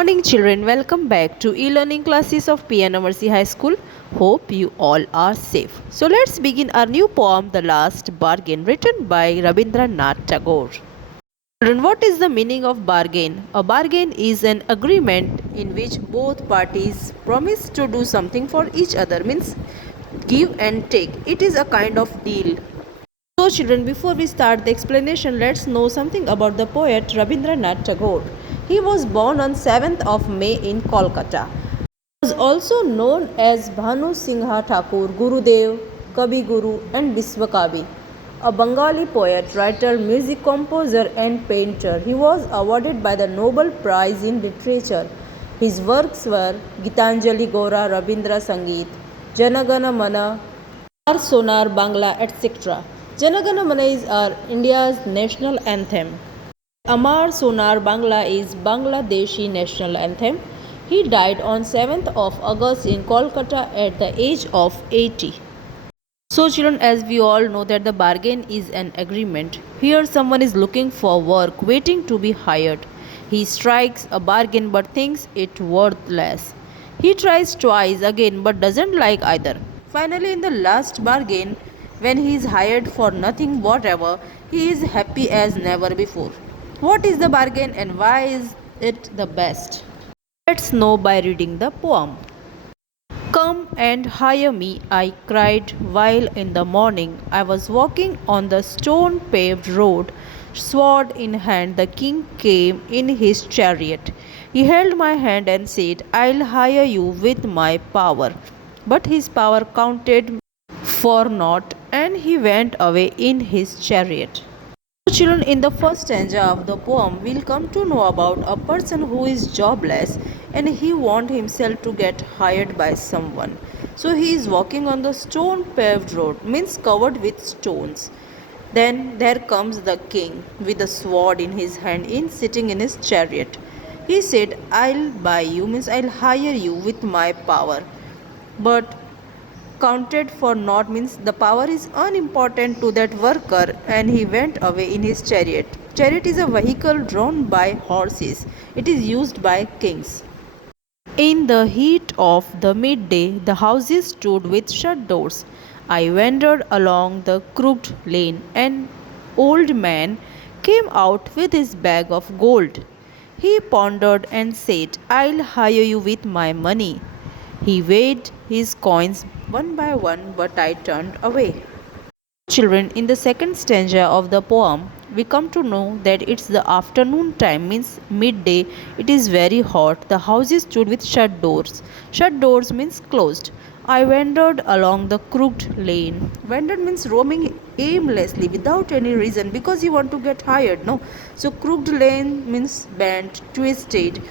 Morning children, welcome back to e-learning classes of P.N.AMERSEY High School. Hope you all are safe. So let's begin our new poem The Last Bargain, written by Rabindranath Tagore. Children, what is the meaning of bargain? A bargain is an agreement in which both parties promise to do something for each other, means give and take. It is a kind of deal. So children, before we start the explanation, let's know something about the poet Rabindranath Tagore. He was born on 7th of May in Kolkata. He was also known as Bhanu Singha Thakur, Gurudev, Kabi Guru and Biswakavi. A Bengali poet, writer, music composer and painter, he was awarded by the Nobel Prize in Literature. His works were Gitanjali Gora, Rabindra Sangeet, Janagana Mana, Ar Sonar Bangla, etc. Janagana Mana is our India's national anthem. Amar Sonar Bangla is Bangladeshi national anthem. He died on 7th of August in Kolkata at the age of 80. So children, as we all know that the bargain is an agreement. Here someone is looking for work, waiting to be hired. He strikes a bargain but thinks it worthless. He tries twice again but doesn't like either. Finally, in the last bargain, when he is hired for nothing whatever, he is happy as never before. What is the bargain and why is it the best? Let's know by reading the poem. Come and hire me, I cried while in the morning I was walking on the stone paved road. Sword in hand, the king came in his chariot. He held my hand and said, I'll hire you with my power. But his power counted for naught, and he went away in his chariot. Children, in the first stanza of the poem, we'll come to know about a person who is jobless and he wants himself to get hired by someone. So he is walking on the stone paved road, means covered with stones. Then there comes the king with a sword in his hand, sitting in his chariot. He said, I'll buy you, means I'll hire you with my power. But counted for naught means the power is unimportant to that worker, and he went away in his chariot. Chariot is a vehicle drawn by horses. It is used by kings. In the heat of the midday, the houses stood with shut doors. I wandered along the crooked lane. An old man came out with his bag of gold. He pondered and said, I'll hire you with my money. He weighed his coins one by one, but I turned away. Children, in the second stanza of the poem, we come to know that it's the afternoon time, means midday. It is very hot. The houses stood with shut doors. Shut doors means closed. I wandered along the crooked lane. Wandered means roaming aimlessly without any reason because you want to get hired, no? So crooked lane means bent, twisted.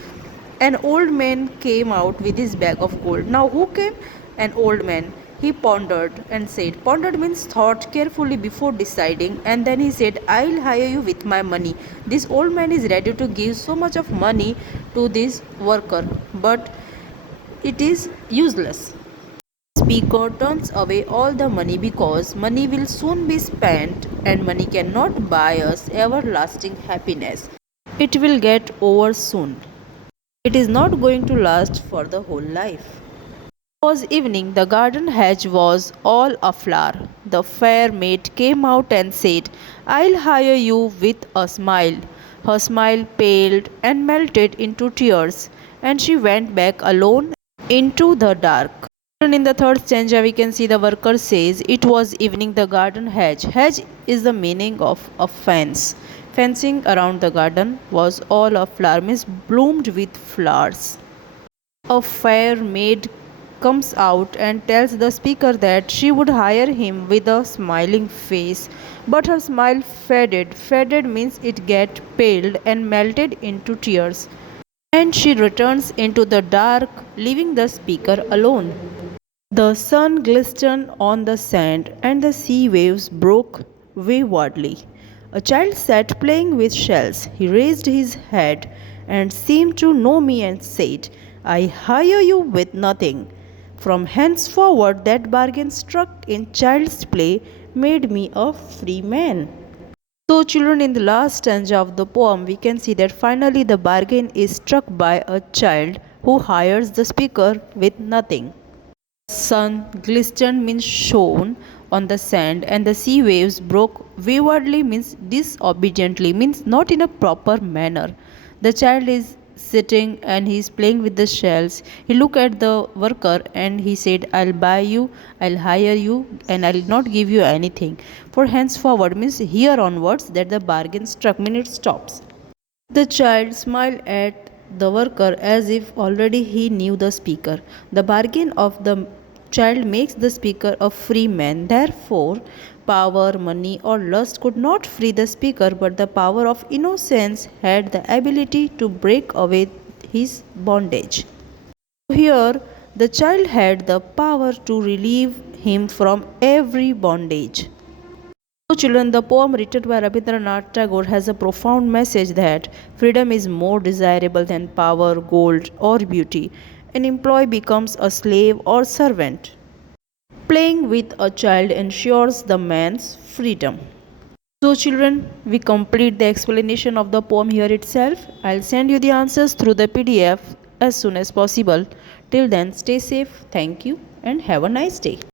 An old man came out with his bag of gold. Now, who came? An old man. He pondered and said, pondered means thought carefully before deciding, and then he said, I'll hire you with my money. This old man is ready to give so much of money to this worker, but it is useless. Speaker turns away all the money because money will soon be spent and money cannot buy us everlasting happiness. It will get over soon. It is not going to last for the whole life. It was evening, the garden hedge was all aflower. The fair maid came out and said, I'll hire you with a smile. Her smile paled and melted into tears, and she went back alone into the dark. And in the third stanza, we can see the worker says, It was evening, the garden hedge. Hedge is the meaning of a fence. Fencing around the garden was all aflower, means bloomed with flowers. A fair maid comes out and tells the speaker that she would hire him with a smiling face, but her smile faded. Faded means it get paled and melted into tears, and she returns into the dark, leaving the speaker alone. The sun glistened on the sand and the sea waves broke waywardly. A child sat playing with shells. He raised his head and seemed to know me and said, I hire you with nothing. From henceforward, that bargain struck in child's play made me a free man. So, children, in the last stanza of the poem, we can see that finally the bargain is struck by a child who hires the speaker with nothing. Sun glistened means shone on the sand, and the sea waves broke waywardly means disobediently means not in a proper manner. The child is sitting and he is playing with the shells. He looked at the worker and he said, I'll buy you, I'll hire you, and I'll not give you anything. For henceforward means here onwards that the bargain struck means it stops. The child smiled at the worker as if already he knew the speaker. The bargain of the child makes the speaker a free man. Therefore, power, money, or lust could not free the speaker, but the power of innocence had the ability to break away his bondage. Here, the child had the power to relieve him from every bondage. So, children, the poem written by Rabindranath Tagore has a profound message that freedom is more desirable than power, gold, or beauty. An employee becomes a slave or servant. Playing with a child ensures the man's freedom. So, children, we complete the explanation of the poem here itself. I'll send you the answers through the PDF as soon as possible. Till then, stay safe. Thank you and have a nice day.